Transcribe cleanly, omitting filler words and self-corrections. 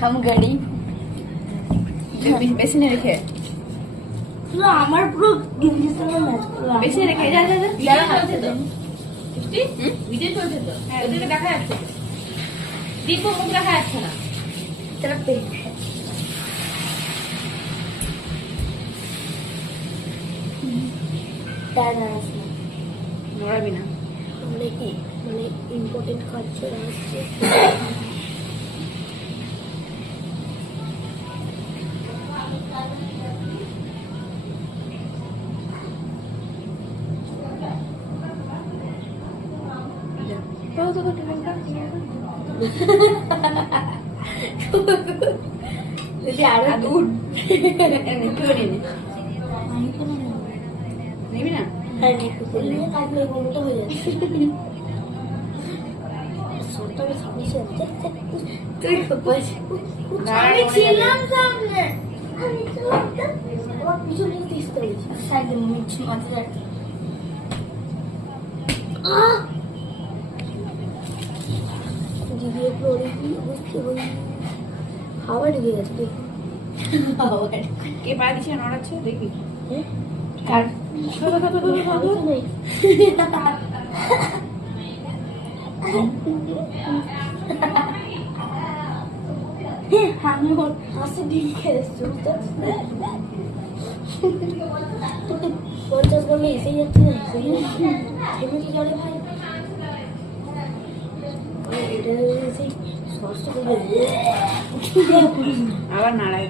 हम गाड़ी বেশি নিয়ে রেখে পুরো আমার পুরো গেঞ্জির সঙ্গে ম্যাচ করলো বেশি রেখে যা যা যা যারা চলছে তো ভিডিও চলছে তো হ্যাঁ ওদিকে দেখা যাচ্ছে দীপু মুখ দেখা যাচ্ছে না तेरा पेट है दादा আছে নড়াবি না মানে কি মানে ইম্পর্টেন্ট কাজ চলে আসছে তো তো টিফিনটা যদি আরো দুধ একটু নিবি নিবি না হ্যাঁ একটু করলে কাটলে গরমটা হয়ে যাচ্ছে সবটা সামনে চলছে তুই বলছিস আমি ছিলাম সামনে আমি তো আমার পিছনে দিতে হয়েছে সাইডে মুছ মাঝে রাখতে দিদি পড়ে কি বুঝতে পারি হাওয়া ঢুকে গেছে দেখো কে পা দিছে নড়াচ্ছে দেখবি আর আমি হাসি দিয়ে খেয়েছি 50 বললে এসে যাচ্ছে না এমনি জলে ভাই এটা সেই ষষ্ঠ আবার নাড়াই